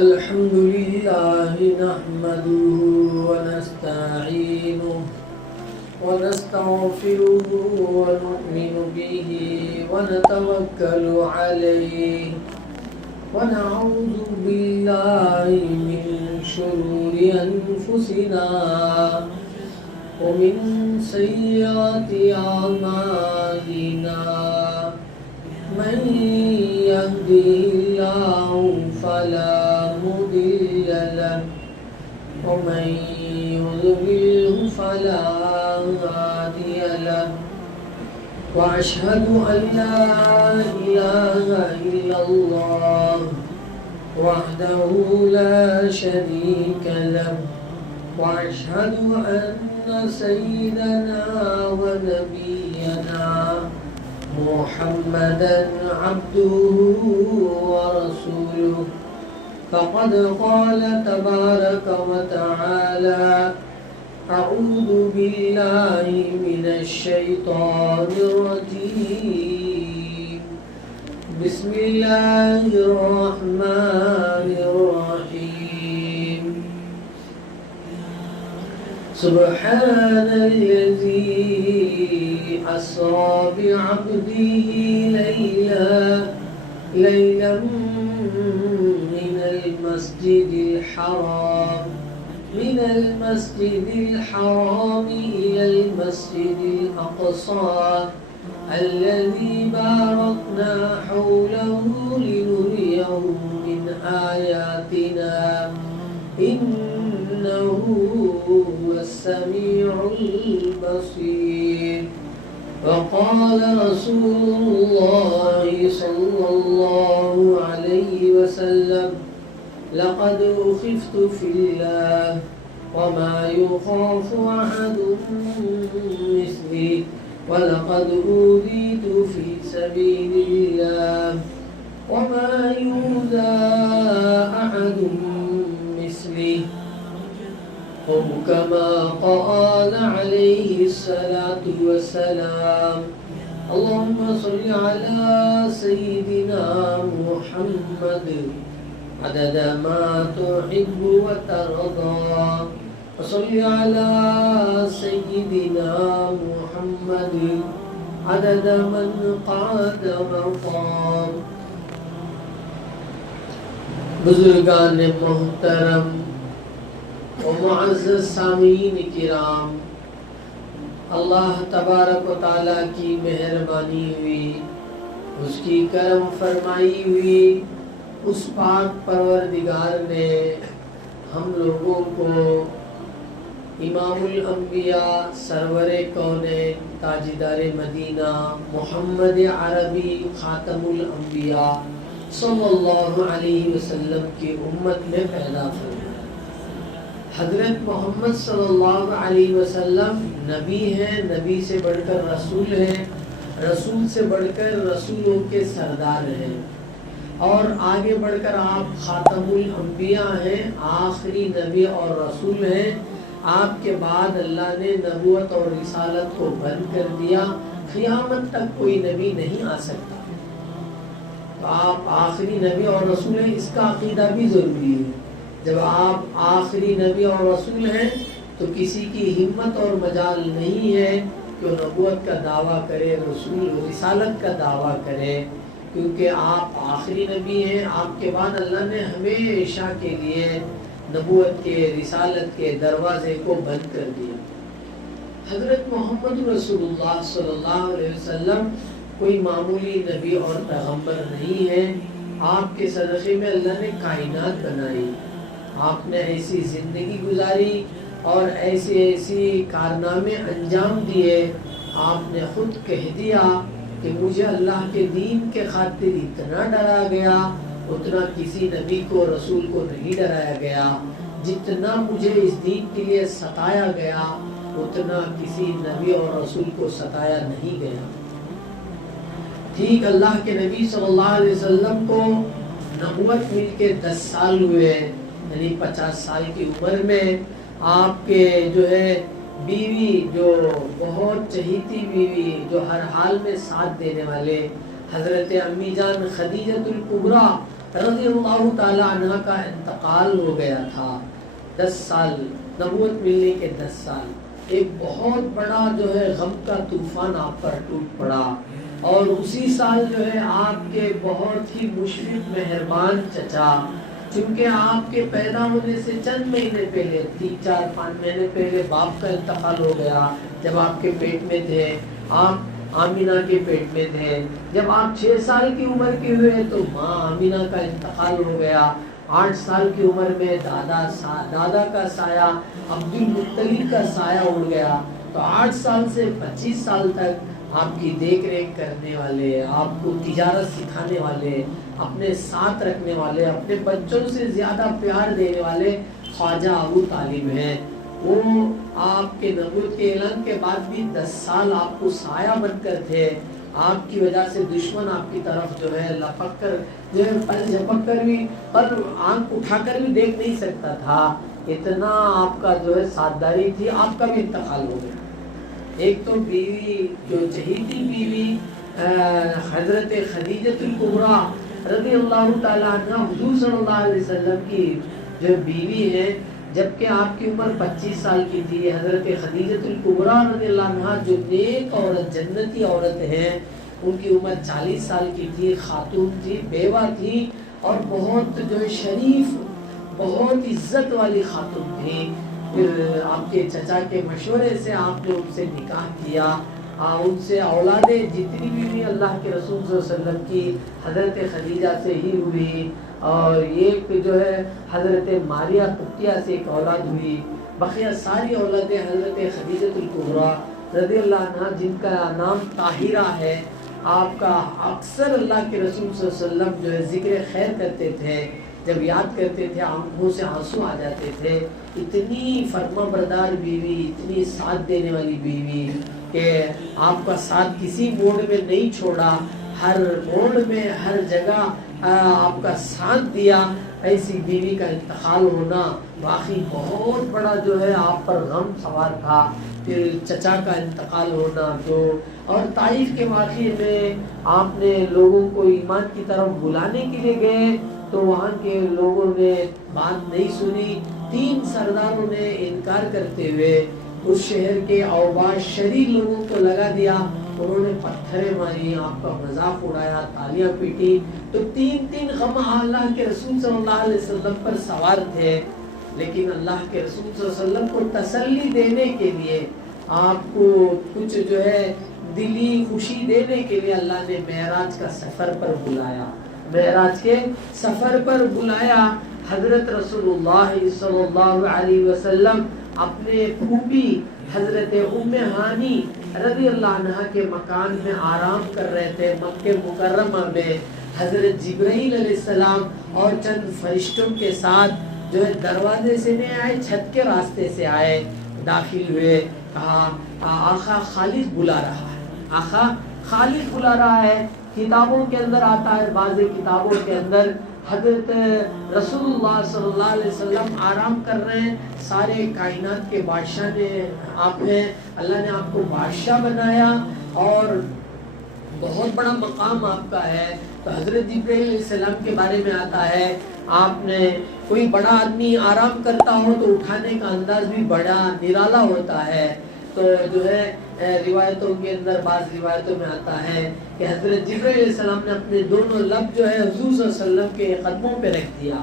الحمد لله نحمده ونستعينه ونستغفره ونؤمن به ونتوكل عليه ونعوذ بالله من شرور أنفسنا ومن سيئات أعمالنا من يهده الله فلا مضل له ومن يضلل فلا هادي له وأشهد أن لا إله إلا الله وحده لا شريك له وأشهد أن سيدنا ونبينا محمدا عبده ورسوله فقد قال تبارك وتعالى أعوذ بالله من الشيطان الرجيم بسم الله الرحمن الرحيم سبحان الذي أسرى بعبده ليلا من المسجد الحرام إلى المسجد الأقصى الذي باركنا حوله لنريه من آياتنا إنه هو السميع البصير وقال رسول الله صلى الله عليه وسلم لقد أخفت في الله وما يخاف أحد مثلي ولقد أوذيت في سبيل الله وما يؤذى أحد مثلي أو كما قال عليه الصلاة والسلام اللهم صل على سيدنا محمد عدد ما تحب وترضى وصل على سيدنا محمد عدد من قعد مقام بزرگان محترم و معزز سامعین کرام، اللہ تبارک و تعالیٰ کی مہربانی ہوئی، اس کی کرم فرمائی ہوئی، اس پاک پروردگار نے ہم لوگوں کو امام الانبیاء سرور کونین تاجدار مدینہ محمد عربی خاتم الانبیاء صلی اللہ علیہ وسلم کی امت میں پیدا فرمایا۔ حضرت محمد صلی اللہ علیہ وسلم نبی ہیں، نبی سے بڑھ کر رسول ہیں، رسول سے بڑھ کر رسولوں کے سردار ہیں، اور آگے بڑھ کر آپ خاتم الانبیاء ہیں، آخری نبی اور رسول ہیں۔ آپ کے بعد اللہ نے نبوت اور رسالت کو بند کر دیا، قیامت تک کوئی نبی نہیں آ سکتا۔ تو آپ آخری نبی اور رسول ہیں، اس کا عقیدہ بھی ضروری ہے۔ جب آپ آخری نبی اور رسول ہیں تو کسی کی ہمت اور مجال نہیں ہے کہ وہ نبوت کا دعویٰ کرے، رسالت کا دعویٰ کرے، کیونکہ آپ آخری نبی ہیں۔ آپ کے بعد اللہ نے ہمیشہ کے لیے نبوت کے، رسالت کے دروازے کو بند کر دیا۔ حضرت محمد رسول اللہ صلی اللہ علیہ وسلم کوئی معمولی نبی اور پیغمبر نہیں ہے۔ آپ کے صدقے میں اللہ نے کائنات بنائی، آپ نے ایسی زندگی گزاری اور ایسی کارنامے انجام دیے۔ آپ نے خود کہہ دیا کہ مجھے اللہ کے دین کے خاطر اتنا ڈرا گیا، اتنا کسی نبی کو، رسول کو نہیں ڈرایا گیا۔ جتنا مجھے اس دین کے لیے ستایا گیا، اتنا کسی نبی اور رسول کو ستایا نہیں گیا۔ ٹھیک اللہ کے نبی صلی اللہ علیہ وسلم کو نبوت مل کے 10 سال ہوئے، یعنی 50 سال کی عمر میں آپ کے جو ہے بیوی، جو بہت چہیتی بیوی، جو ہر حال میں ساتھ دینے والے، حضرت امی جان خدیجہ الکبریٰ رضی اللہ تعالی عنہ کا انتقال ہو گیا تھا، 10 سال نبوت ملنے کے 10 سال، ایک بہت بڑا جو ہے غم کا طوفان آپ پر ٹوٹ پڑا، اور اسی سال جو ہے آپ کے بہت ہی مشفق مہربان چچا، چونکہ آپ کے پیدا ہونے سے چند مہینے پہلے 3-4-5 مہینے پہلے باپ کا انتقال ہو گیا، جب آپ کے پیٹ میں تھے، آپ آمینہ کے پیٹ میں تھے، جب آپ 6 سال کی عمر کے ہوئے تو ماں آمینہ کا انتقال ہو گیا، 8 سال کی عمر میں دادا کا سایہ عبد المطلب کا سایہ اڑ گیا، تو 8 سال سے 25 سال تک آپ کی دیکھ ریکھ کرنے والے، آپ کو تجارت سکھانے والے، اپنے ساتھ رکھنے والے، اپنے بچوں سے زیادہ پیار دینے والے خواجہ ابو طالب ہیں۔ وہ آپ کے نبوت کے اعلان کے بعد بھی 10 سال آپ کو سایہ بن کر تھے، آپ کی وجہ سے دشمن آپ کی طرف جو ہے لپک کر جو ہے پل جھپک کر بھی پر آنکھ اٹھا کر بھی دیکھ نہیں سکتا تھا، اتنا آپ کا جو ہے ساتھداری تھی۔ آپ کا بھی انتقال ہو گیا۔ ایک تو بیوی جو چہیتی بیوی حضرت خدیجہ الکبریٰ رضی اللہ تعالیٰ عنہ حضور صلی اللہ علیہ وسلم کی جو بیوی ہے، جبکہ آپ کی عمر 25 سال کی تھی۔ حضرت خدیجہ الکبریٰ رضی اللہ عنہ جو نیک عورت، جنتی عورت ہیں، ان کی عمر 40 سال کی تھی، خاتون تھی، بیوہ تھی، اور بہت جو شریف، بہت عزت والی خاتون تھی۔ پھر آپ کے چچا کے مشورے سے آپ نے ان سے نکاح کیا، ان سے اولادیں جتنی بھی ہوئی اللہ کے رسول صلی اللہ علیہ وسلم کی حضرت خدیجہ سے ہی ہوئی، اور ایک جو ہے حضرت ماریہ قبطیہ سے ایک اولاد ہوئی، بقیہ ساری اولادیں حضرت خدیجہ الکبریٰ رضی اللہ عنہ، جن کا نام طاہرہ ہے۔ آپ کا اکثر اللہ کے رسول صلی اللہ علیہ وسلم جو ہے ذکر خیر کرتے تھے، جب یاد کرتے تھے آنکھوں سے آنسو آ جاتے تھے۔ اتنی فرما بردار بیوی، اتنی ساتھ دینے والی بیوی کہ آپ کا ساتھ کسی موڑ میں نہیں چھوڑا، ہر موڑ میں ہر جگہ آپ کا ساتھ دیا۔ ایسی بیوی کا انتقال ہونا واقعی بہت بڑا جو ہے آپ پر غم سوار تھا۔ پھر چچا کا انتقال ہونا، جو اور طائف کے واقعے میں آپ نے لوگوں کو ایمان کی طرف بلانے کے لیے گئے تو وہاں کے لوگوں نے بات نہیں سنی، 3 سرداروں نے انکار کرتے ہوئے اس شہر کے اوباش شریر لوگوں کو لگا دیا، انہوں نے پتھریں ماری، آپ کا مذاق اڑایا، تالیاں پیٹی، تو 3 غم اللہ کے رسول صلی اللہ علیہ وسلم پر سوار تھے۔ لیکن اللہ کے رسول صلی اللہ علیہ وسلم کو تسلی دینے کے لیے، آپ کو کچھ جو ہے دلی خوشی دینے کے لیے اللہ نے معراج کا سفر پر بلایا، معراج کے سفر پر بلایا۔ حضرت رسول اللہ صلی اللہ علیہ وسلم اپنے پھوپھی حضرت ام ہانی رضی اللہ عنہ کے مکان میں آرام کر رہے تھے مکہ مکرمہ میں۔ حضرت جبرائیل علیہ السلام اور چند فرشتوں کے ساتھ جو ہے دروازے سے نہیں آئے، چھت کے راستے سے آئے، داخل ہوئے، کہا آقا خالد بلا رہا ہے، آقا خالد بلا رہا ہے۔ کتابوں کے اندر آتا ہے، بعض کتابوں کے اندر حضرت رسول اللہ صلی اللہ علیہ وسلم آرام کر رہے ہیں، سارے کائنات کے بادشاہ نے آپ ہیں، اللہ نے آپ کو بادشاہ بنایا اور بہت بڑا مقام آپ کا ہے۔ تو حضرت جبرائیل علیہ السلام کے بارے میں آتا ہے، آپ نے کوئی بڑا آدمی آرام کرتا ہو تو اٹھانے کا انداز بھی بڑا نرالا ہوتا ہے۔ تو جو ہے روایتوں کے اندر، بعض روایتوں میں آتا ہے کہ حضرت جبرائیل علیہ السلام نے اپنے دونوں لب جو ہے حضور صلی اللہ علیہ وسلم کے قدموں پہ رکھ دیا،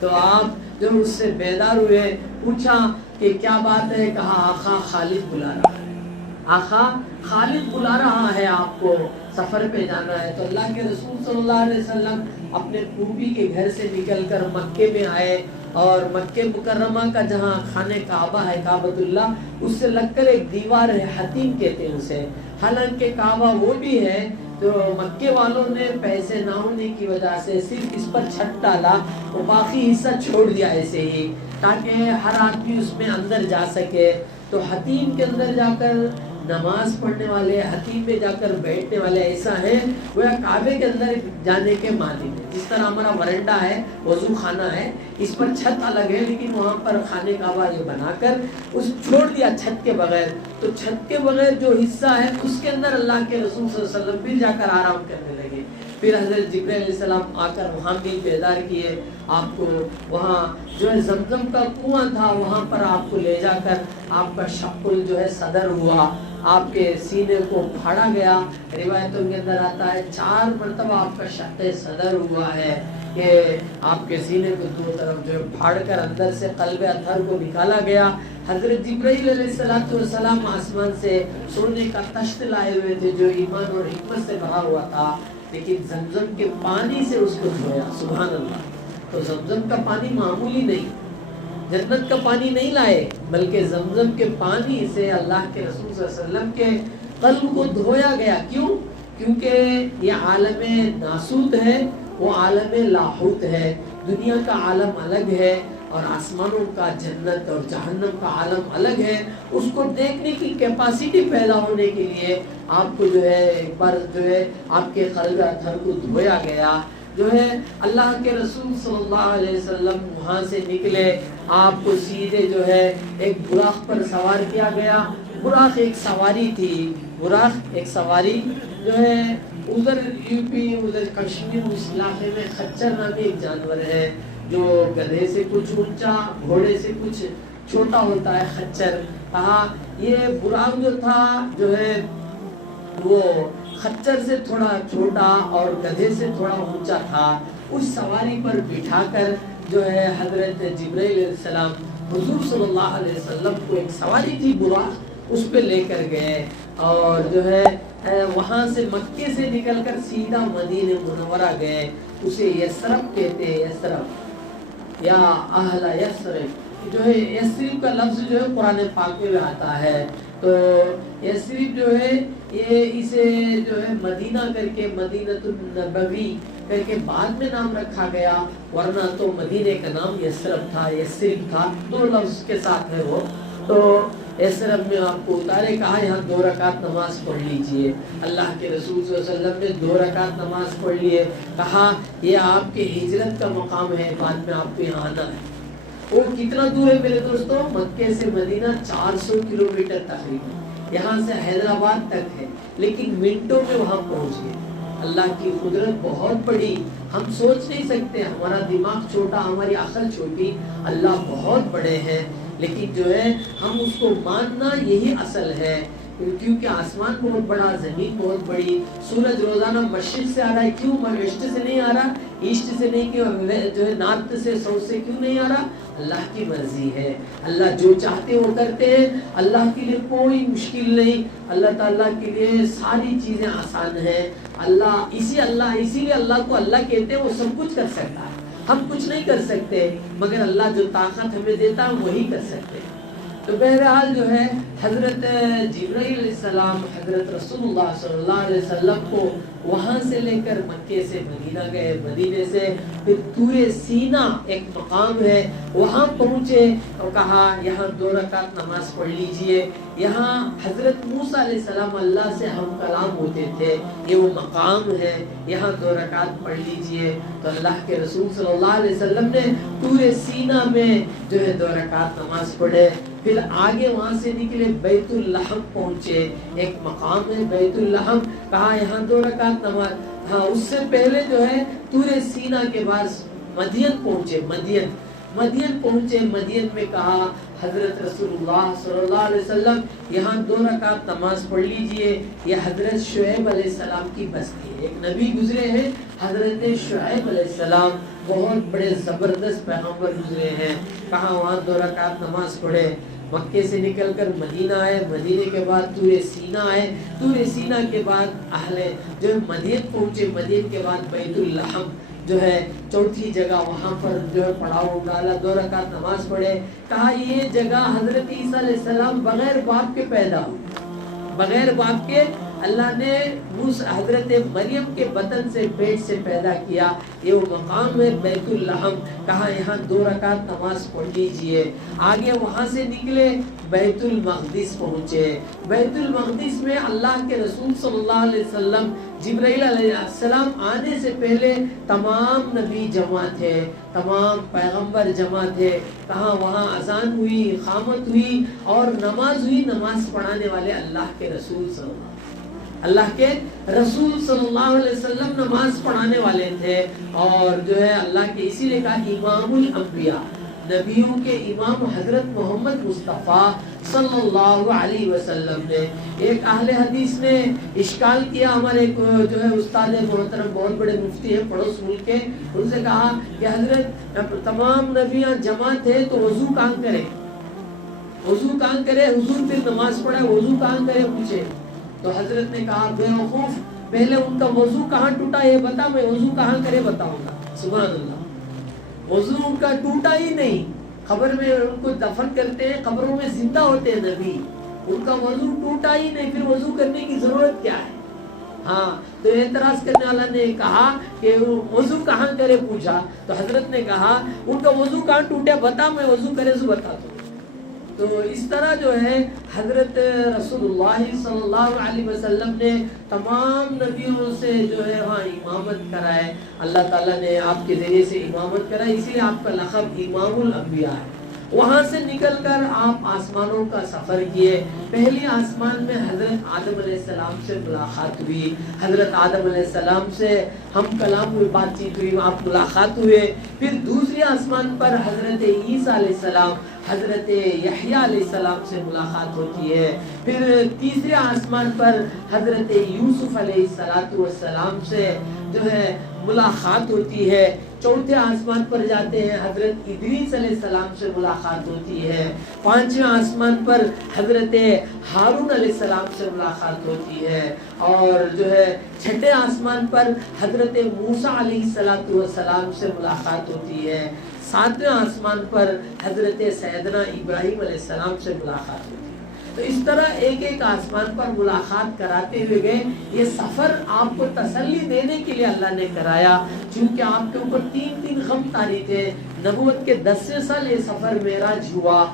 تو آپ جو اس سے بیدار ہوئے، پوچھا کہ کیا بات ہے، کہا آقا خالد بلا رہا ہے، آقا خالد بلا رہا ہے، آپ کو سفر پہ جانا ہے۔ تو اللہ کے رسول صلی اللہ علیہ وسلم اپنے پھوپھی کے گھر سے نکل کر مکے میں آئے، اور مکہ مکرمہ کا جہاں خانہ کعبہ ہے، کعبۃ اللہ، اس سے لگ کر ایک دیوار ہے، حتیم کہتے ہیں اسے، حالانکہ کعبہ وہ بھی ہے، تو مکے والوں نے پیسے نہ ہونے کی وجہ سے صرف اس پر چھت ڈالا، وہ باقی حصہ چھوڑ دیا ایسے ہی، تاکہ ہر آدمی اس میں اندر جا سکے۔ تو حتیم کے اندر جا کر نماز پڑھنے والے، حتیم میں جا کر بیٹھنے والے ایسا ہے وہ کعبے کے اندر جانے کے مالک ہے۔ جس طرح ہمارا ورنڈا ہے، وضو خانہ ہے، اس پر چھت الگ ہے، لیکن وہاں پر خانہ کعبہ یہ بنا کر اس چھوڑ دیا چھت کے بغیر۔ تو چھت کے بغیر جو حصہ ہے اس کے اندر اللہ کے رسول صلی اللہ علیہ وسلم بھی جا کر آرام کرنے لگے۔ پھر حضرت جبرائیل علیہ السلام آ کر وہاں بھی بیدار کیے آپ کو، وہاں جو ہے زمزم کا کنواں تھا وہاں پر آپ کو لے جا کر آپ کا شق جو ہے صدر ہوا، آپ کے سینے کو پھاڑا گیا۔ روایتوں کے اندر آتا ہے 4 مرتبہ آپ کا شق صدر ہوا ہے کہ آپ کے سینے کو دو طرف جو پھاڑ کر اندر سے قلب اطہر کو نکالا گیا۔ حضرت جبرائیل علیہ السلام آسمان سے سونے کا تشت لائے ہوئے تھے جو ایمان اور حکمت سے بھرا ہوا تھا، لیکن زمزم کے پانی سے اس کو دھویا۔ سبحان اللہ۔ تو زمزم کا پانی معمولی نہیں، جنت کا پانی نہیں لائے، بلکہ زمزم کے پانی سے اللہ کے رسول صلی اللہ علیہ وسلم کے قلب کو دھویا گیا۔ کیوں؟ کیونکہ یہ عالم ناسوت ہے، وہ عالم لاہوت ہے۔ دنیا کا عالم الگ ہے اور آسمانوں کا، جنت اور جہنم کا عالم الگ ہے۔ اس کو دیکھنے کی کیپیسٹی پیدا ہونے کے لیے آپ کو جو ہے ایک بار جو ہے آپ کے قلب اطہر کو دھویا گیا۔ جو ہے اللہ کے رسول صلی اللہ علیہ وسلم وہاں سے نکلے، آپ کو سیدھے جو ہے ایک براق پر سوار کیا گیا۔ براق ایک سواری تھی، براق ایک سواری جو ہے ادھر یوپی ادھر کشمیر اس علاقے میں خچر نامی ایک جانور ہے جو گدھے سے کچھ اونچا، گھوڑے سے کچھ چھوٹا ہوتا ہے، خچر کہا۔ یہ براق جو تھا جو ہے وہ خچر سے تھوڑا چھوٹا اور گدھے سے تھوڑا اونچا تھا۔ اس سواری پر بٹھا کر جو ہے حضرت جبرائیل علیہ السلام حضور صلی اللہ علیہ وسلم کو، ایک سواری تھی براق، اس پہ لے کر گئے اور جو ہے وہاں سے مکے سے نکل کر سیدھا مدینہ منورہ گئے۔ اسے یثرب کہتے ہیں، یثرب یا اہل یثرب۔ جو ہے یثرب کا لفظ جو ہے قرآن پاک میں آتا ہے، تو یثرب جو ہے یہ اسے جو ہے مدینہ کر کے مدینۃ النبوی کر کے بعد میں نام رکھا گیا، ورنہ تو مدینے کا نام یثرب تھا، یثرب تھا، 2 لفظ کے ساتھ ہے وہ۔ تو یثرب میں آپ کو اتارے، کہا یہاں 2 رکعت نماز پڑھ لیجئے۔ اللہ کے رسول صلی اللہ علیہ وسلم نے 2 رکعت نماز پڑھ لیے، کہا یہ آپ کے ہجرت کا مقام ہے، بعد میں آپ کو یہاں آنا ہے۔ وہ کتنا دور ہے میرے دوستوں؟ مکے سے مدینہ 400 کلومیٹر تقریباً، یہاں سے حیدرآباد تک ہے، لیکن منٹوں میں وہاں پہنچ گئے۔ اللہ کی قدرت بہت بڑی، ہم سوچ نہیں سکتے، ہمارا دماغ چھوٹا، ہماری عقل چھوٹی، اللہ بہت بڑے ہیں، لیکن جو ہے ہم اس کو ماننا یہی اصل ہے، کیونکہ آسمان بہت بڑا، زمین بہت بڑی، سورج روزانہ مشرق سے آ رہا ہے، کیوں ویسٹ سے نہیں آ رہا، ایسٹ سے نہیں، کیوں جو ہے نارتھ سے، ساؤتھ سے کیوں نہیں آ رہا؟ اللہ کی مرضی ہے، اللہ جو چاہتے وہ کرتے ہیں، اللہ کے لیے کوئی مشکل نہیں، اللہ تعالیٰ کے لیے ساری چیزیں آسان ہیں۔ اللہ اسی لیے اللہ کو اللہ کہتے ہیں، وہ سب کچھ کر سکتا ہے، ہم کچھ نہیں کر سکتے، مگر اللہ جو طاقت ہمیں دیتا ہے وہی کر سکتے ہیں۔ تو بہرحال جو ہے حضرت جبرائیل علیہ السلام حضرت رسول اللہ صلی اللہ علیہ وسلم کو وہاں سے لے کر مکے سے مدینہ گئے، مدینے سے پھر طور سینا ایک مقام ہے وہاں پہنچے اور کہا یہاں 2 رکعت نماز پڑھ لیجئے۔ یہاں حضرت موسیٰ علیہ السلام اللہ سے ہم کلام ہوتے تھے، یہ وہ مقام ہے، یہاں 2 رکعت پڑھ لیجئے۔ تو اللہ کے رسول صلی اللہ علیہ وسلم نے طور سینا میں جو ہے 2 رکعت نماز پڑھے۔ پھر آگے وہاں سے نکلے بیت اللحم پہنچے، ایک مقام ہے بیت اللحم، کہا یہاں 2 رکعت نماز۔ ہاں اس سے پہلے جو ہے طور سینا کے بعد مدین پہنچے، مدین پہنچے، مدین میں کہا حضرت رسول اللہ صلی اللہ علیہ وسلم یہاں 2 رکعت نماز پڑھ لیجئے۔ یہ حضرت شعیب علیہ السلام کی بستی ہے، ایک نبی گزرے ہیں حضرت شعیب علیہ السلام، بہت بڑے زبردست پیغمبر گزرے ہیں، کہا وہاں 2 رکعت نماز پڑھے۔ مکے سے نکل کر مدینہ آئے، مدینے کے بعد طور سینا آئے، طور سینا کے بعد اہل جو مدین پہنچے، مدین کے بعد بیت اللحم جو ہے 4تھی جگہ، وہاں پر جو ہے پڑاؤ ڈالا، 2 رکعت نماز پڑھے۔ کہا یہ جگہ حضرت عیسیٰ علیہ السلام بغیر باپ کے پیدا ہوئے، بغیر باپ کے اللہ نے حضرت مریم کے بطن سے، پیٹ سے پیدا کیا، یہ وہ مقام ہے بیت اللحم، کہا یہاں 2 رکعت نماز پڑھ لیجئے۔ آگے وہاں سے نکلے بیت المقدس پہنچے، بیت المقدس میں اللہ کے رسول صلی اللہ علیہ وسلم، جبرائیل علیہ السلام آنے سے پہلے تمام نبی جمع تھے، تمام پیغمبر جمع تھے، کہاں وہاں اذان ہوئی، اقامت ہوئی اور نماز ہوئی، نماز پڑھانے والے اللہ کے رسول صلی اللہ علیہ وسلم۔ اللہ کے رسول صلی اللہ علیہ وسلم نماز پڑھانے والے تھے، اور جو ہے اللہ کے اسی لیے کہا امام الانبیاء، نبیوں کے امام حضرت محمد مصطفیٰ صلی اللہ علیہ وسلم نے۔ ایک اہل حدیث نے اشکال کیا، ہمارے جو ہے استاد محترم بہت بڑے مفتی ہیں پڑوس ملک کے، ان سے کہا کہ حضرت تمام نبیاں جمع تھے تو وضو کہاں کرے، وضو کہاں کرے، حضور پھر نماز پڑھے وضو کہاں کرے پوچھے، تو حضرت نے کہا بے وقوف، پہلے ان کا وضو کہاں ٹوٹا یہ بتا، میں وضو کہاں کرے بتاؤں گا۔ سبحان اللہ، وضو ان کا ٹوٹا ہی نہیں، قبر میں ان کو دفن کرتے ہیں، قبروں میں زندہ ہوتے ہیں نبی، ان کا وضو ٹوٹا ہی نہیں، پھر وضو کرنے کی ضرورت کیا ہے؟ ہاں، تو اعتراض کرنے والا نے کہا کہ وضو کہاں کرے پوچھا، تو حضرت نے کہا ان کا وضو کہاں ٹوٹے بتا، میں وضو کرے سو بتا دوں۔ تو اس طرح جو ہے حضرت رسول اللہ صلی اللہ علیہ وسلم نے تمام نبیوں سے جو ہے وہاں امامت کرائے، اللہ تعالیٰ نے آپ کے ذریعے سے امامت کرائی، اسی لیے آپ کا لقب امام الانبیاء ہے۔ وہاں سے نکل کر آپ آسمانوں کا سفر کیے، پہلی آسمان میں حضرت آدم علیہ السلام سے ملاقات ہوئی، حضرت آدم علیہ السلام سے ہم کلام ہوئی، بات چیت ہوئی، آپ ملاقات ہوئے، پھر دوسری آسمان پر حضرت عیسیٰ علیہ السلام، حضرت یحییٰ علیہ السلام سے ملاقات ہوتی ہے، پھر تیسرے آسمان پر حضرت یوسف علیہ السلام سے جو ہے ملاقات ہوتی ہے، چوتھے آسمان پر جاتے ہیں حضرت ادریس علیہ السلام سے ملاقات ہوتی ہے، پانچویں آسمان پر حضرت ہارون علیہ السلام سے ملاقات ہوتی ہے، اور جو ہے چھٹے آسمان پر حضرت موسیٰ علیہ السلام سے ملاقات ہوتی ہے، ساتویں آسمان پر حضرت سیدنا ابراہیم علیہ السلام سے ملاقات ہوتی ہے۔ تو اس طرح ایک ایک آسمان پر ملاقات کراتے ہوئے گئے۔ یہ سفر آپ کو تسلی دینے کے لیے اللہ نے کرایا، چونکہ آپ کے اوپر تین غم طاری تھے۔ نبوت کے 10 سال یہ سفر معراج ہوا،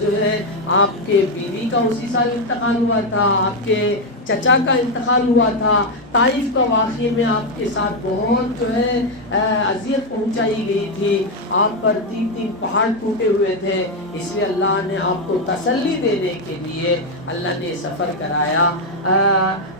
جو ہے آپ کے بیوی کا اسی سال انتقال ہوا تھا، آپ کے چچا کا انتقال ہوا تھا، طائف کا واقعے میں آپ کے ساتھ بہت جو ہے اذیت پہنچائی گئی تھی، آپ پر 3 پہاڑ ٹوٹے ہوئے تھے، اس لیے اللہ نے آپ کو تسلی دینے کے لیے اللہ نے سفر کرایا۔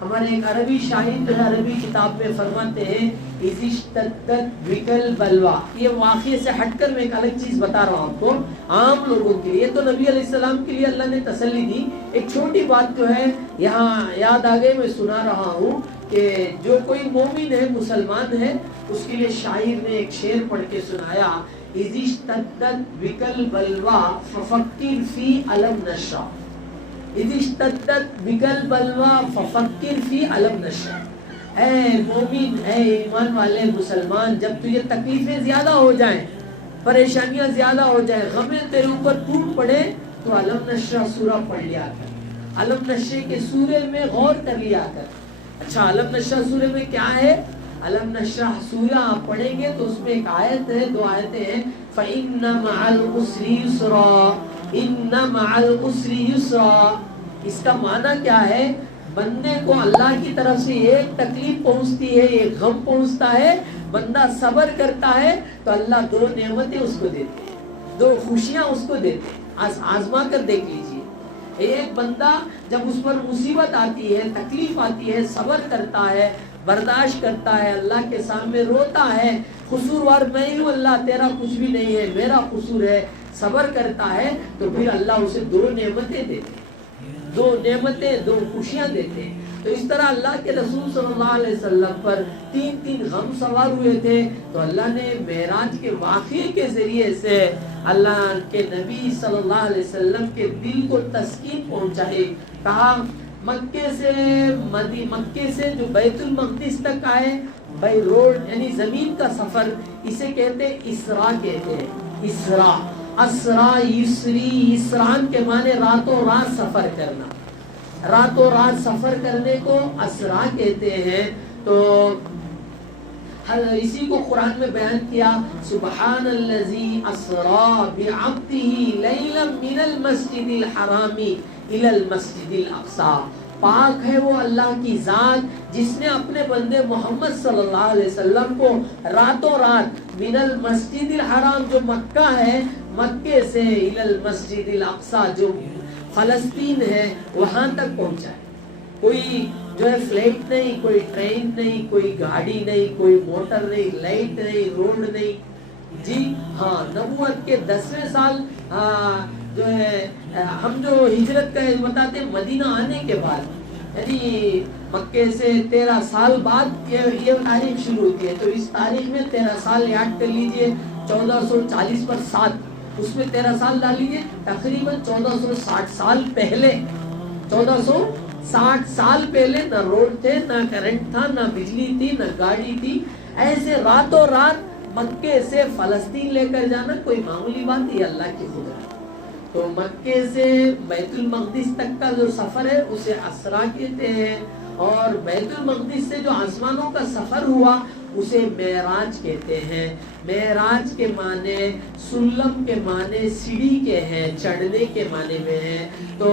ہمارے ایک عربی شاعر جو ہے عربی کتاب میں فرماتے ہیں اِذِ اشْتَدَّتْ بِكَ الْبَلْوَىٰ، یہ واقعے سے ہٹ کر میں ایک الگ چیز بتا رہا ہوں آپ کو، عام لوگوں کے لیے تو نبی علیہ السلام کے لیے اللہ نے تسلی دی۔ ایک چھوٹی بات جو ہے یہاں یاد آ گئی، میں سنا رہا ہوں کہ جو کوئی مومن ہے، مسلمان ہے، اس کے لیے شاعر نے ایک شعر پڑھ کے سنایا، اِذِ اشْتَدَّتْ بِكَ الْبَلْوَىٰ فَفَكِّرْ فِي أَلَمْ نَشْرَحْ، اِذِ اشْتَدَّتْ بِكَ الْبَلْوَىٰ فَفَكِّرْ فِي أَلَمْ نَشْرَحْ، اے مومن، اے ایمان والے مسلمان، جب تجھے تکلیفیں زیادہ ہو جائیں، پریشانیاں زیادہ ہو جائیں، غمیں تیرے اوپر ٹوٹ پڑے، تو علم نشرح سورہ پڑھ لیا کر، علم نشرح کے سورے میں غور کر لیا کر۔ اچھا، علم نشرح سورے میں کیا ہے؟ علم نشرح سورہ آپ پڑھیں گے تو اس میں ایک آیت ہے، 2 آیتیں ہیں، فَإِنَّ مَعَ الْعُسْرِ يُسْرًا، إِنَّ مَعَ الْعُسْرِ يُسْرًا، اس کا معنی کیا ہے؟ بندے کو اللہ کی طرف سے ایک تکلیف پہنچتی ہے، ایک غم پہنچتا ہے، بندہ صبر کرتا ہے تو اللہ 2 نعمتیں اس کو دیتے ہیں، 2 خوشیاں اس کو دیتے ہیں۔ آزما کر دیکھ لیجئے، ایک بندہ جب اس پر مصیبت آتی ہے، تکلیف آتی ہے، صبر کرتا ہے، برداشت کرتا ہے، اللہ کے سامنے روتا ہے، قصوروار میں ہوں اللہ، تیرا کچھ بھی نہیں ہے، میرا قصور ہے، صبر کرتا ہے، تو پھر اللہ اسے 2 نعمتیں دیتے ہیں، 2 نعمتیں، 2 خوشیاں دیتے ہیں۔ تو اس طرح اللہ کے رسول صلی اللہ علیہ وسلم پر 3 غم سوار ہوئے تھے، تو اللہ نے معراج کے واقعے کے ذریعے سے اللہ کے نبی صلی اللہ علیہ وسلم کے دل کو تسکین پہنچائی۔ کہا مکے سے جو بیت المقدس تک آئے، بائی روڈ یعنی زمین کا سفر، اسے کہتے ہیں اسراء، کہتے ہیں اسراء، اسرا یسری، اسران کے معنی راتوں رات سفر کرنا، راتوں رات سفر کرنے کو اسرا کہتے ہیں۔ تو اسی کو قرآن میں بیان کیا، سبحان الذی اسرا بعبدہ لیلا من المسجد الحرام الی المسجد الاقصی، پاک ہے وہ اللہ کی ذات جس نے اپنے بندے محمد صلی اللہ علیہ وسلم کو راتوں رات من المسجد الحرام جو مکہ ہے، مکے سے الی المسجد الاقصی جو فلسطین ہے وہاں تک پہنچا ہے۔ کوئی جو ہے فلائٹ نہیں، کوئی ٹرین نہیں، کوئی گاڑی نہیں، کوئی موٹر نہیں، لائٹ نہیں، روڈ نہیں جی ہاں نبوت کے 10ویں سال جو ہے ہم جو ہجرت کا بتاتے ہیں مدینہ آنے کے بعد، یعنی مکے سے 13 سال بعد یہ تاریخ شروع ہوتی ہے، تو اس تاریخ میں 13 سال یاد کر لیجئے، 1440 پر 7، اس میں 13 سال ڈال لیجئے، تقریباً 1460 سال پہلے، 1460 سال پہلے نہ روڈ تھے، نہ کرنٹ تھا، نہ بجلی تھی، نہ گاڑی تھی، ایسے راتوں رات مکے سے فلسطین لے کر جانا کوئی معمولی بات ہے، اللہ کی قدرت۔ تو مکے سے بیت المقدس تک کا جو سفر ہے اسے اسرا کہتے ہیں، اور بیت المقدس سے جو آسمانوں کا سفر ہوا اسے معراج کہتے ہیں۔ معراج کے معنی سلم کے معنی سیڑھی کے ہیں، چڑھنے کے معنی میں ہیں۔ تو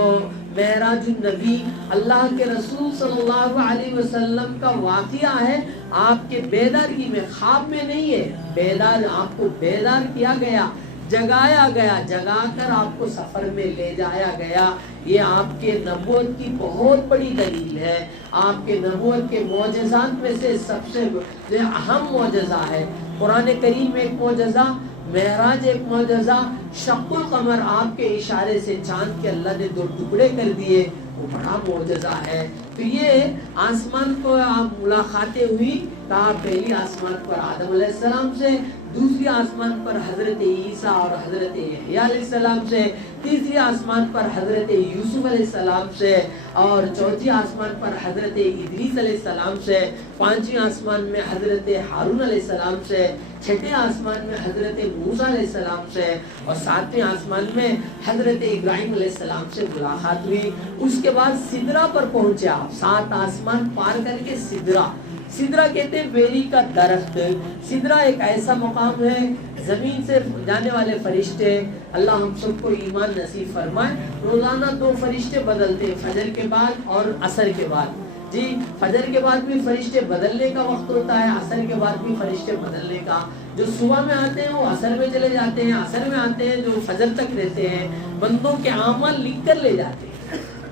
معراج النبی اللہ کے رسول صلی اللہ علیہ وسلم کا واقعہ ہے، آپ کے بیدارگی میں، خواب میں نہیں ہے، بیدار آپ کو بیدار کیا گیا، جگایا گیا، جگا کر آپ کو سفر میں لے جایا گیا۔ یہ آپ کے نبوت کی بہت بڑی دلیل ہے، آپ کے نبوت کے معجزات میں سے سب سے اہم معجزہ ہے۔ قرآن کریم میں ایک معجزہ، معراج ایک معجزہ، شق القمر آپ کے اشارے سے چاند کے اللہ نے 2 ٹکڑے کر دیے، وہ بڑا معجزہ ہے۔ تو یہ آسمان کو آپ ملاقاتیں ہوئی، کہا پہلی آسمان پر آدم علیہ السلام سے، دوسری آسمان پر حضرت عیسیٰ اور حضرت یحییٰ علیہ السلام سے، تیسری آسمان پر حضرت یوسف علیہ السلام سے، اور چوتھی آسمان پر حضرت ادریس علیہ السلام سے، پانچویں آسمان میں حضرت ہارون علیہ السلام سے، چھٹے آسمان میں حضرت موسیٰ علیہ السلام سے، اور ساتویں آسمان میں حضرت ابراہیم علیہ السلام سے ملاقات ہوئی۔ اس کے بعد سدرہ پر پہنچے آپ، 7 آسمان پار کر کے سدرہ کہتے ہیں بیری کا درخت۔ سدرہ ایک ایسا مقام ہے، زمین سے جانے والے فرشتے، اللہ ہم سب کو ایمان نصیب فرمائے، روزانہ 2 فرشتے بدلتے ہیں، فجر کے بعد اور عصر کے بعد جی۔ فجر کے بعد بھی فرشتے بدلنے کا وقت ہوتا ہے، عصر کے بعد بھی فرشتے بدلنے کا۔ جو صبح میں آتے ہیں وہ عصر میں چلے جاتے ہیں، عصر میں آتے ہیں جو فجر تک رہتے ہیں، بندوں کے اعمال لکھ کر لے جاتے ہیں۔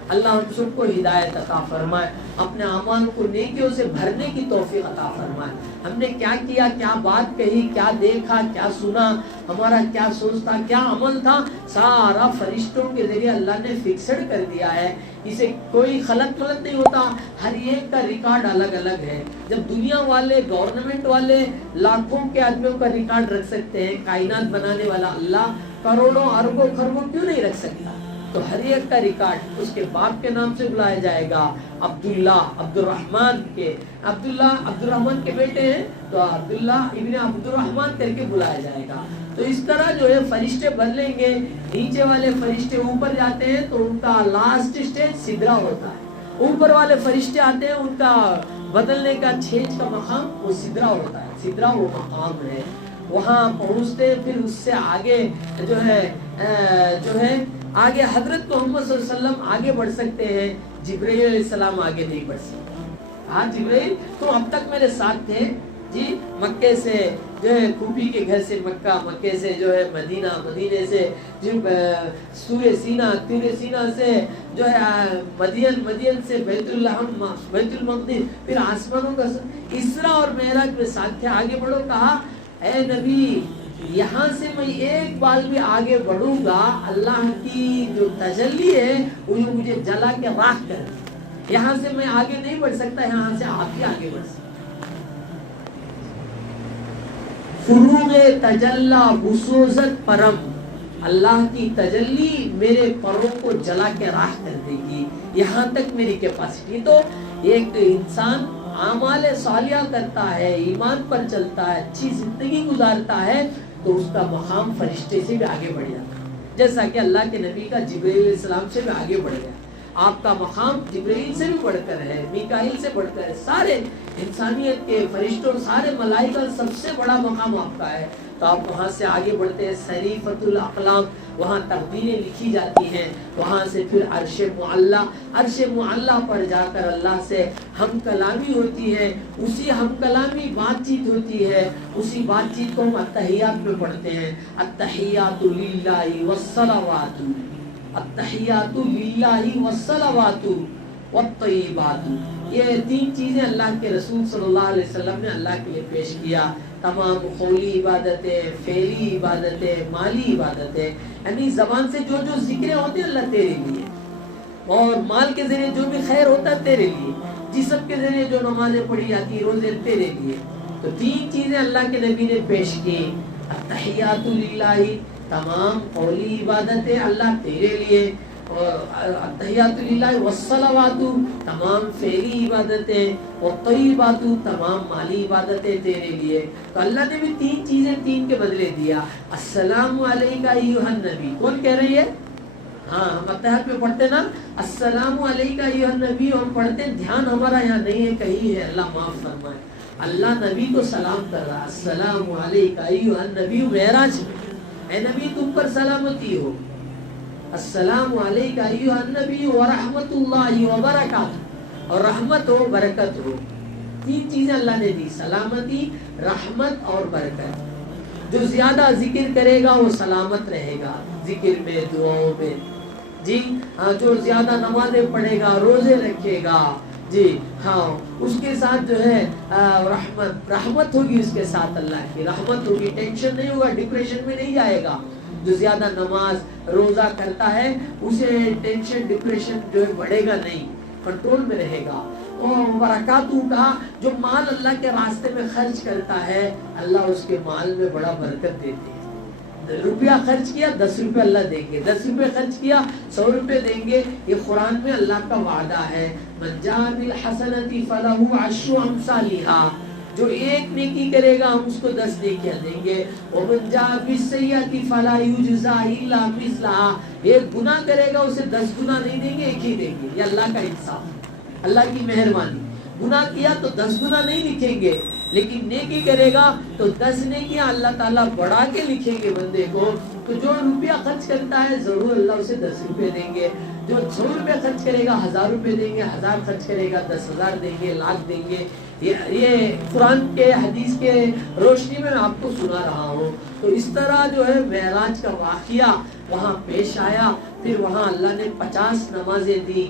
اللہ ہم سب کو ہدایت عطا فرمائے، اپنے اعمال کو نیکیوں سے بھرنے کی توفیق عطا فرمائے۔ ہم نے کیا کیا، کیا بات کہی، کیا دیکھا، کیا سنا، ہمارا کیا سوچ تھا، کیا عمل تھا، سارا فرشتوں کے ذریعے اللہ نے فکسڈ کر دیا ہے، اسے کوئی خلط نہیں ہوتا، ہر ایک کا ریکارڈ الگ الگ ہے۔ جب دنیا والے، گورنمنٹ والے لاکھوں کے آدمیوں کا ریکارڈ رکھ سکتے ہیں، کائنات بنانے والا اللہ کروڑوں اربوں خربوں کیوں نہیں رکھ سکتا؟ تو ہر ایک کا ریکارڈ اس کے باپ کے نام سے بلایا جائے گا، عبداللہ، عبد الرحمن کے، عبداللہ عبد الرحمن کے بیٹے ہیں تو عبداللہ ابن عبد الرحمن کر کے بلایا جائے گا۔ تو اس طرح جو ہے فرشتے بدلیں گے، نیچے والے فرشتے اوپر جاتے ہیں تو ان کا لاسٹ اسٹیج سدرہ ہوتا ہے، اوپر والے فرشتے آتے ہیں ان کا بدلنے کا چھیج کا مقام وہ سدرہ ہوتا ہے، سدرہ وہ مقام ہے، وہاں پہنچتے ہیں۔ پھر اس سے آگے جو ہے آگے حضرت محمد صلی اللہ علیہ وسلم آگے بڑھ سکتے ہیں، جبرائیل علیہ السلام آگے نہیں بڑھ سکتے۔ ہاں جبرائیل تو اب تک میرے ساتھ تھے جی، مکے سے جو ہے پھوپھی کے گھر سے مکہ، مکے سے جو ہے مدینہ، مدینے سے جو سور سینہ، تور سینہ سے جو ہے مدین سے بیت الحم، بیت المقدس، پھر آسمانوں کا اسراء اور معراج میں ساتھ تھے۔ آگے بڑھو، کہا اے نبی یہاں سے میں ایک بال بھی آگے بڑھوں گا، اللہ کی جو تجلی ہے وہ مجھے جلا کے راکھ کر دے، یہاں سے میں آگے نہیں بڑھ سکتا، یہاں سے آپ ہی آگے بڑھ سکتا۔ فروغ تجلی بسوزت پرم، اللہ کی تجلی میرے پروں کو جلا کے راکھ کر دے گی، یہاں تک میری کیپیسٹی۔ تو ایک انسان اعمال صالحہ کرتا ہے، ایمان پر چلتا ہے، اچھی زندگی گزارتا ہے تو اس کا مقام فرشتے سے بھی آگے بڑھ جاتا ہے، جیسا کہ اللہ کے نبی کا جبرائیل علیہ السلام سے بھی آگے بڑھ گیا۔ آپ کا مقام جبرائیل سے بھی بڑھ کر ہے، میکائیل سے بڑھ کر ہے، سارے انسانیت کے فرشتوں، سارے ملائکہ سب سے بڑا مقام آپ کا ہے۔ تو آپ وہاں سے آگے بڑھتے ہیں، صریفۃ الاقلام، وہاں تقدیریں لکھی جاتی ہیں، وہاں سے پھر عرش معلی، عرش معلی پر جا کر اللہ سے ہم کلامی ہوتی ہے، اسی ہم کلامی بات چیت ہوتی ہے، اسی بات چیت کو ہم التحیات میں پڑھتے ہیں، التحیات للہ والصلوات، التحیات للہ والصلوات والطیبات، یہ تین چیزیں اللہ کے رسول صلی اللہ علیہ وسلم نے اللہ کے لیے پیش کیا. تمام قولی عبادتیں، فعلی عبادتیں، مالی عبادتیں، یعنی زبان سے جو جو ذکریں ہوتے ہیں اللہ تیرے لیے، اور مال کے ذریعے جو بھی خیر ہوتا ہے تیرے لیے، جسم کے ذریعے جو نمازیں پڑھی جاتی ہیں روزے تیرے لیے. تو تین چیزیں اللہ کے نبی نے پیش کی. التحیات للہ، تمام قولی عبادتیں اللہ تیرے لیے، اور التحیات للہ والصلوات، تمام فعلی عبادتیں، والطیبات، تمام مالی عبادتیں تیرے لیے. تو اللہ نے بھی تین چیزیں تین کے بدلے دیا. السلام علیکہ ایھا النبی، کون کہہ رہی ہے؟ ہاں ہم اتحاد میں پڑھتے نا السلام علیکہ ایھا النبی، اور پڑھتے دھیان ہمارا یہاں نہیں ہے، کہیں ہے، اللہ معاف فرمائے. اللہ نبی کو سلام کر رہا، السلام علیکہ ایھا النبی، معراج میں، اے نبی تم پر سلامتی ہو. السلام علیکہ ایھا النبی ورحمۃ اللہ وبرکاتہ، اور رحمت ہو برکت ہو. تین چیزیں اللہ نے دی، سلامتی، رحمت اور برکت. جو زیادہ ذکر کرے گا وہ سلامت رہے گا ذکر میں، دعاؤں میں. جی ہاں، جو زیادہ نمازیں پڑھے گا، روزے رکھے گا، جی ہاں، اس کے ساتھ جو ہے رحمت ہوگی، اس کے ساتھ اللہ کی رحمت ہوگی. ٹینشن نہیں ہوگا، ڈپریشن میں نہیں جائے گا. جو زیادہ نماز روزہ کرتا ہے اسے ٹینشن ڈپریشن جو ہے بڑھے گا نہیں، کنٹرول میں رہے گا. اور برکاتہ کہا، جو مال اللہ کے راستے میں خرچ کرتا ہے اللہ اس کے مال میں بڑا برکت دیتے ہیں. روپیہ خرچ کیا 10 روپے اللہ دیں گے، 10 روپے خرچ کیا 100 روپے دیں گے. یہ قرآن میں اللہ کا وعدہ ہے. من جاء بالحسنۃ فلہ عشر امثالھا، جو ایک نیکی کرے گا ہم اس کو 10 نیکیاں دیں گے. ومن جاء بالسیئۃ فلا یجزی الا مثلھا، ایک گناہ کرے گا اسے 10 گناہ نہیں دیں گے، ایک ہی دیں گے. یہ اللہ کا انصاف، اللہ کی مہربانی. گناہ کیا تو 10 گناہ نہیں لکھیں گے، لیکن نیکی کرے گا تو 10 نیکیاں اللہ تعالیٰ بڑھا کے لکھیں گے بندے کو. تو جو روپیہ خرچ کرتا ہے ضرور اللہ اسے 10 روپے دیں گے. جو 100 روپے خرچ کرے گا 1000 روپے دیں گے، 1000 خرچ کرے گا 10,000 دیں گے، لاکھ دیں گے. یہ قرآن کے حدیث کے روشنی میں آپ کو سنا رہا ہوں. تو اس طرح جو ہے معراج کا واقعہ وہاں پیش آیا. پھر وہاں اللہ نے 50 نمازیں دی.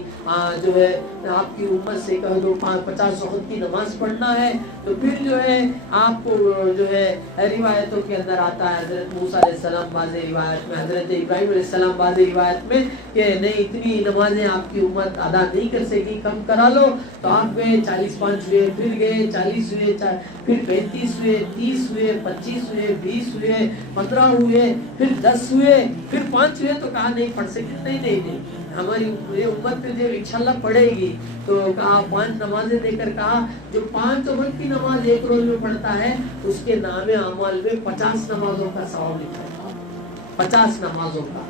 جو ہے آپ کی امت سے کہہ دو 50 وقت کی نماز پڑھنا ہے. تو پھر جو ہے آپ کو جو ہے روایتوں کے اندر آتا ہے، حضرت موسیٰ علیہ السلام بعض روایت میں، حضرت ابراہیم علیہ السلام بعض روایت میں، کہ نہیں اتنی نمازیں آپ کی امت ادا نہیں کر سکے، کم کرا لو. تو آپ گئے 40 5 ہوئے، پھر گئے 40 ہوئے، پھر 35 ہوئے، 30 ہوئے، 25 ہوئے، 20 ہوئے، 15 ہوئے، پھر 10 ہوئے، پھر 5 ہوئے. تو کہا نہیں پڑھ سکے. نہیں ہماری امت پہ جو انشاءاللہ پڑھے گی. تو کہا 5 نمازیں دے کر کہا جو 5 وقت کی نماز ایک روز میں پڑھتا ہے اس کے نام اعمال میں 50 نمازوں کا ثواب لکھا ہے، 50 نمازوں کا.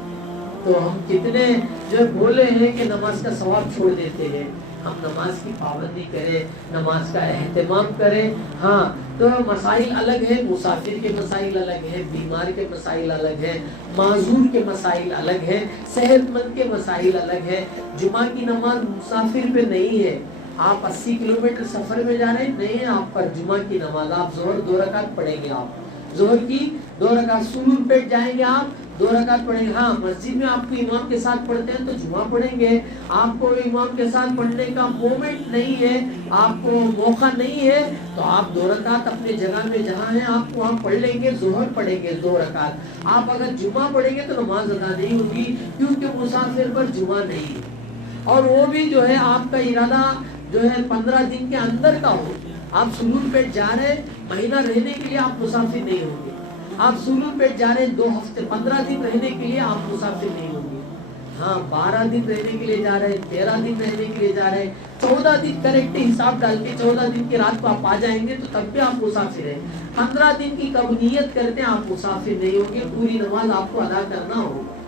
تو ہم کتنے جو بولے ہیں کہ نماز کا ثواب چھوڑ دیتے ہیں. ہم نماز کی پابندی کریں، نماز کا اہتمام کریں. ہاں تو مسائل الگ ہیں، مسافر کے مسائل الگ ہیں، بیمار کے مسائل الگ ہیں، معذور کے مسائل الگ ہیں، صحت مند کے مسائل الگ ہیں. جمعہ کی نماز مسافر پہ نہیں ہے. آپ 80 کلومیٹر سفر میں جا رہے ہیں، نہیں ہے آپ پر جمعہ کی نماز. آپ ظہر 2 رکعت پڑھیں گے، آپ ظہر کی 2 رکعت، سرور پیٹ جائیں گے آپ 2 رکعت پڑھیں گے. ہاں مسجد میں آپ کو امام کے ساتھ پڑھتے ہیں تو جمعہ پڑھیں گے. آپ کو امام کے ساتھ پڑھنے کا مومنٹ نہیں ہے، آپ کو موقع نہیں ہے، تو آپ 2 رکعت اپنے جگہ میں جہاں ہیں آپ وہاں پڑھ لیں گے. ظہر پڑھیں گے 2 رکعت. آپ اگر جمعہ پڑھیں گے تو نماز ادا نہیں ہوگی، کیونکہ مسافر پر جمعہ نہیں ہے. اور وہ بھی جو ہے آپ کا ارادہ جو ہے 15 دن کے اندر کا ہو. آپ سلور پیٹ جا رہے مہینہ رہنے کے لیے آپ مسافر نہیں ہوں گے. آپ سلور پیٹ جا رہے 2 ہفتے 15 دن رہنے کے لیے آپ مسافر نہیں ہوں گے. ہاں 12 دن رہنے کے لیے جا رہے، 13 دن رہنے کے لیے جا رہے، 14 دن کریکٹ حساب ڈال کے 14 دن کی رات کو آپ آ جائیں گے تو تب بھی آپ مسافر ہیں. 15 دن کی کب نیت کرتے ہیں آپ مسافر نہیں ہوں گے. پوری نماز آپ کو ادا کرنا ہوگا.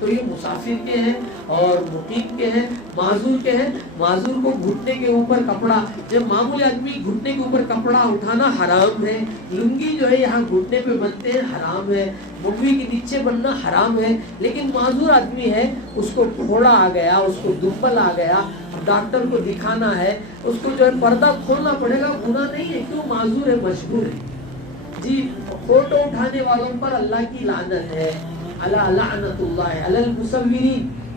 تو یہ مسافر کے ہیں اور مقیم کے ہیں، معذور کے ہیں. معذور کو گھٹنے کے اوپر کپڑا، جب معمولی آدمی گھٹنے کے اوپر کپڑا اٹھانا حرام ہے. لنگی جو ہے یہاں گھٹنے پہ بنتے ہیں حرام ہے، مٹھی کے نیچے بننا حرام ہے. لیکن معذور آدمی ہے، اس کو پھوڑا آ گیا، اس کو دمبل آ گیا، ڈاکٹر کو دکھانا ہے، اس کو جو ہے پردہ کھولنا پڑے گا. گناہ نہیں ہے، کیوں؟ معذور ہے، مجبور ہے. جی فوٹو اٹھانے والوں پر اللہ کی لعنت ہے. اللہ لعنت اللہ علی المصورین.